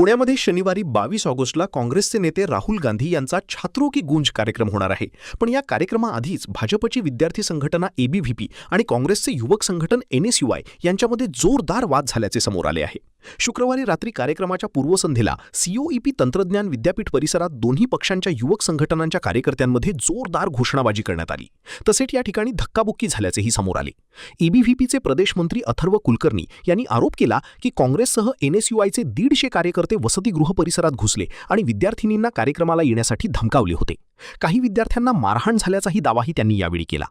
पुण्यामध्ये शनिवारी 22 ऑगस्टला काँग्रेसचे नेते राहुल गांधी यांचा छात्रों की गूंज कार्यक्रम होणार आहे। पण या कार्यक्रमाआधीच भाजपची विद्यार्थी संघटना एबीव्हीपी आणि काँग्रेसचे युवक संघटन एनएसयूआय यांच्यामध्ये जोरदार वाद झाल्याचे समोर आले आहे। शुक्रवारी रात्री कार्यक्रमाच्या पूर्वसंध्येला सीओईपी तंत्रज्ञान विद्यापीठ परिसरात दोन्ही पक्षांच्या युवक संघटनांच्या कार्यकर्त्यांमध्ये जोरदार घोषणाबाजी करण्यात आली। तसेच या ठिकाणी धक्काबुक्की झाल्याचेही समोर आले। एबीव्हीपीचे प्रदेश मंत्री अथर्व कुलकर्णी यांनी आरोप केला की काँग्रेससह एनएसयूआयचे 150 कार्यकर्ते वसतिगृह परिसरात घुसले आणि विद्यार्थिनींना कार्यक्रमाला येण्यासाठी धमकावले होते। काही विद्यार्थ्यांना मारहाण झाल्याचाही दावाही त्यांनी यावेळी केला।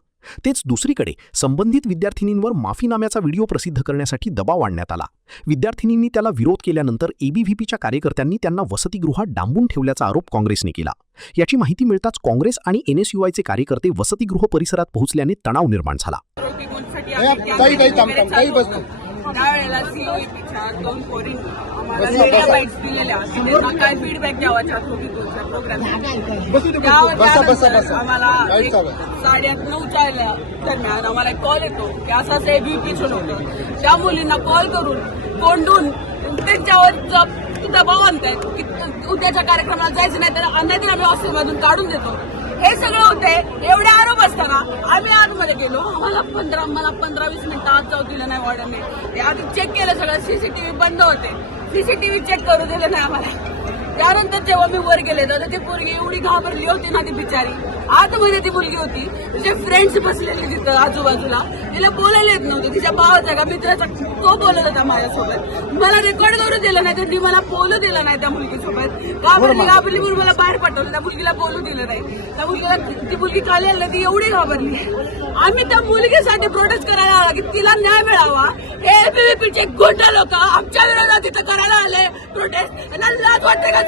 तेच दुसरीकडे संबंधित विद्यार्थिनींवर माफीनाम्याचा व्हिडिओ प्रसिद्ध करण्यासाठी दबाव आणण्यात आला। विद्यार्थिनींनी त्याला विरोध केल्यानंतर एबीव्हीपीच्या कार्यकर्त्यांनी त्यांना वसतिगृहात डांबून ठेवल्याचा आरोप काँग्रेसने केला। याची माहिती मिळताच काँग्रेस आणि एनएसयूआयचे कार्यकर्ते वसतिगृह परिसरात पोहोचल्याने तणाव निर्माण झाला। त्यावेळेला सीओईपीच्या 2 पोरींनी आम्हाला बाईट्स दिलेल्या त्यांना काय फीडबॅक द्यावा छात्रों प्रोग्राम आम्हाला 8:30-9च्या दरम्यान आम्हाला कॉल येतो की असाच एबीव्हीपी होतं। त्या मुलींना कॉल करून कोंडून त्यांच्यावर दबाव आणतायत की उद्याच्या कार्यक्रमाला जायचं नाही तर आम्ही हॉस्टेलमधून काढून देतो। हे सगळं होते। एवढे आरोप असताना आम्ही आतमध्ये गेलो। आम्हाला 15-20 मिनिटं आत जाऊ दिलं नाही वॉर्डनने। ते आधी चेक केलं सगळं, सीसीटीव्ही बंद होते, सीसीटीव्ही चेक करू दिलं नाही आम्हाला। त्यानंतर जेव्हा मी वर गेले तर ती पोरगी एवढी घाबरली होती ना, ती बिचारी आतमध्ये ती मुलगी होती, तिचे फ्रेंड्स बसलेले तिथं आजूबाजूला, तिला बोलायला येत नव्हतं। तिच्या भावाचा का मित्राचा तो बोलत होता माझ्यासोबत, मला रेकॉर्ड करू दिलं नाही, त्यांनी मला बोलू दिलं नाही। त्या मुलगीसोबत घाबरली म्हणून मला बाहेर पाठवलं, त्या मुलगीला बोलू दिलं नाही। त्या मुलगीला ती मुलगी खाली आली, ती एवढी घाबरली। आम्ही त्या मुलगीसाठी प्रोटेस्ट करायला आला की तिला न्याय मिळावा। हे एबीव्हीपीचे गुंड लोक आमच्या विरोधात तिथं करायला आले प्रोटेस्ट, त्यांना लाज वाटते का?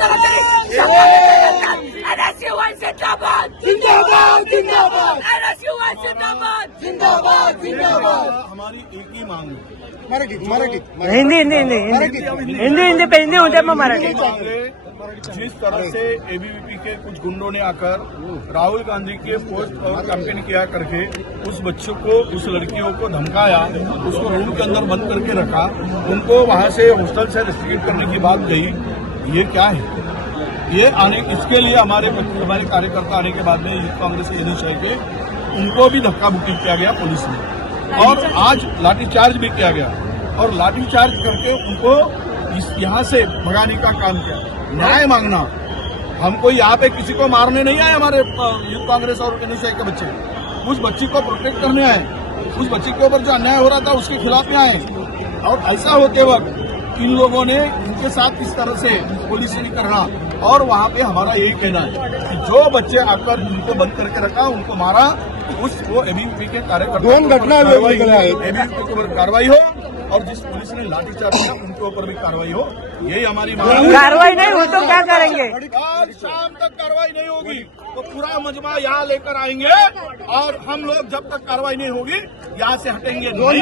एनएसयूआय जिंदाबाद जिंदाबाद जिंदाबाद, एनएसयूआय जिंदाबाद जिंदाबाद जिंदाबाद। हमारी एक ही मांग है, हिंदी पे हिंदी होते मराठी। जिस तरह से एबीवीपी के कुछ गुंडों ने आकर राहुल गांधी के पोस्ट और कैंपेन किया करके उस बच्चों को, उस लड़कियों को धमकाया, उसको रूम के अंदर बंद करके रखा, उनको वहां से हॉस्टल से रेस्ट्रिक्ट करने की बात गई, ये क्या है? ये इसके लिए हमारे कार्यकर्ता आने के बाद में यूथ कांग्रेस के एनएसयूआई के उनको भी धक्का बुक्की किया गया पुलिस ने, और आज लाठीचार्ज भी किया गया, और लाठीचार्ज करके उनको यहाँ से भगाने का काम किया। न्याय मांगना, हमको यहाँ पे किसी को मारने नहीं आए हमारे यूथ कांग्रेस और एनएसयूआई के बच्चे, उस बच्ची को प्रोटेक्ट करने आए, उस बच्ची के ऊपर जो अन्याय हो रहा था उसके खिलाफ में आए। और ऐसा होते वक्त इन लोगों ने इनके साथ इस तरह से पुलिस ने करना, और वहाँ पे हमारा यही कहना है कि जो बच्चे आकर उनको बंद करके रखा, उनको मारा, वो एबीवीपी के कार्यकर्ता एबीवीपी के ऊपर कार्रवाई हो, और जिस पुलिस ने लाठीचार्ज किया उनके ऊपर भी कार्रवाई हो। यही हमारी मांग है। कार्रवाई नहीं हो तो क्या करेंगे? आज शाम तक कार्रवाई नहीं होगी तो पूरा मजमा यहाँ लेकर आएंगे, और हम लोग जब तक कार्रवाई नहीं होगी यहाँ से हटेंगे नहीं।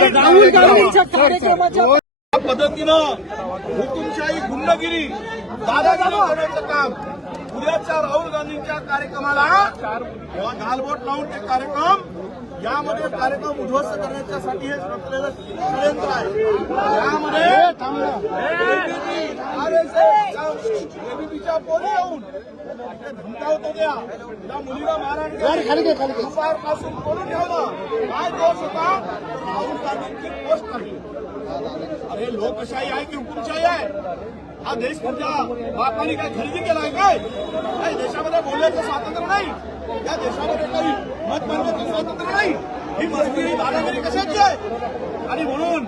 पद्धतीनं हुकुमशाही, गुंडगिरी, दादागिरी करण्याचं काम उद्याच्या राहुल गांधींच्या कार्यक्रमाला घालबोट लावून ते यामध्ये कार्यक्रम उद्ध्वस्त करण्यासाठी हे रचलेलं षडयंत्र आहे। यामध्ये एबीव्हीपीच्या पोरी येऊन धमकावत होत्या, त्या मुलीला मारहाण दुपारपासून बोलून ठेवलं। काय दोष होता? राहुल गांधींची पोस्ट टाकली। अरे लोकशाही आहे की हुकुमशाही आहे? हा देश तुमच्या बापाने काय खरेदी केला आहे काय? या देशामध्ये बोलण्याचं स्वातंत्र्य नाही, या देशामध्ये काही मत मांडण्याचं स्वातंत्र्य नाही। ही मस्ती, दादागिरी कशाची आहे? आणि म्हणून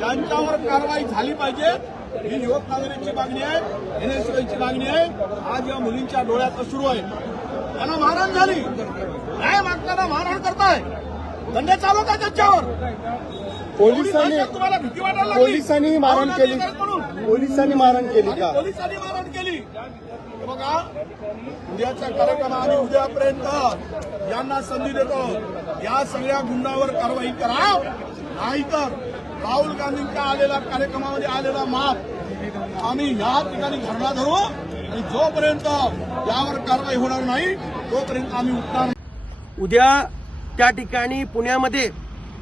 त्यांच्यावर कारवाई झाली पाहिजे, ही युवक काँग्रेसची मागणी आहे, एनएसयूआयची मागणी आहे। आज या मुलींच्या डोळ्यात सुरू आहे, त्यांना मारहाण झाली, न्याय मागताना मारहाण करताय, दंड चालू का त्याच्यावर? तुम्हाला भीती वाटायला लागली? पोलिसांनी मारहाण केली, पोलिसांनी मारहाण केली का? पोलिसांनी मारहाण केली। बघा, उद्याचा कार्यक्रम आम्ही उद्यापर्यंत यांना संधी देतो, या सगळ्या गुंडावर कारवाई करा, नाहीतर राहुल गांधींच्या आलेल्या कार्यक्रमामध्ये आलेला माप आम्ही या ठिकाणी धरणा धरू, आणि जोपर्यंत यावर कारवाई होणार नाही तोपर्यंत आम्ही उठणार। उद्या त्या ठिकाणी पुण्यामध्ये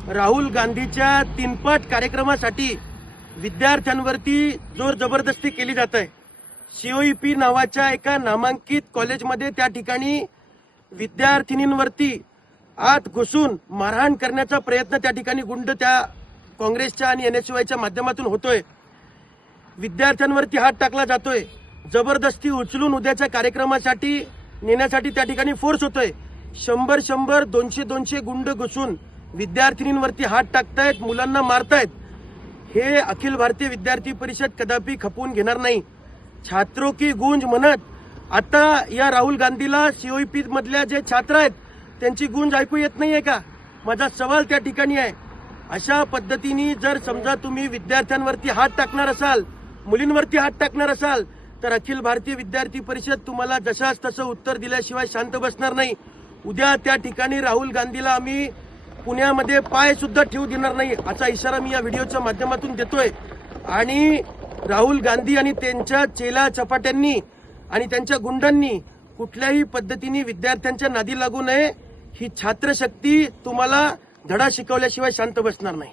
राहुल गांधीच्या 3 पट कार्यक्रमासाठी विद्यार्थ्यांवरती जोर जबरदस्ती केली जात आहे. COEP नावाच्या एका नामांकित कॉलेजमध्ये त्या ठिकाणी विद्यार्थिनींवरती आत घुसून मारहाण करण्याचा प्रयत्न त्या ठिकाणी गुंड त्या काँग्रेसच्या आणि NSUIच्या माध्यमातून होतोय. विद्यार्थ्यांवरती हात टाकला जातोय. जबरदस्ती उचलून उद्याच्या कार्यक्रमासाठी नेण्यासाठी त्या ठिकाणी फोर्स होतोय. 100 200 गुंड घुसून विद्यार्थिनींवरती हात टाकतायत, मुलांना मारतायत. हे अखिल भारतीय विद्यार्थी परिषद कदापि खपवून घेणार नाही. छात्रों की गूंज म्हणत आता या राहुल गांधीला COEP मधल्या जे छात्र आहेत त्यांची गूंज ऐकू येत नाहीये का? माझा सवाल त्या ठिकाणी आहे. अशा पद्धतीने जर समजा तुम्ही विद्यार्थ्यांवरती हात टाकणार असाल, मुलींवरती हात टाकणार असाल, तर अखिल भारतीय विद्यार्थी परिषद तुम्हाला जशाच तसं उत्तर दिल्याशिवाय शांत बसणार नाही. उद्या त्या ठिकाणी राहुल गांधीला आम्ही पुण्यामध्ये पाय सुद्धा ठेवू देणार नाही असा इशारा मी या व्हिडिओच्या माध्यमातून देतोय. आणि राहुल गांधी आणि त्यांच्या चेला चपाट्यांनी आणि त्यांच्या गुंडांनी कुठल्याही पद्धतीने विद्यार्थ्यांच्या नादी लागू नये. ही छात्रशक्ती तुम्हाला धडा शिकवल्याशिवाय शांत बसणार नाही.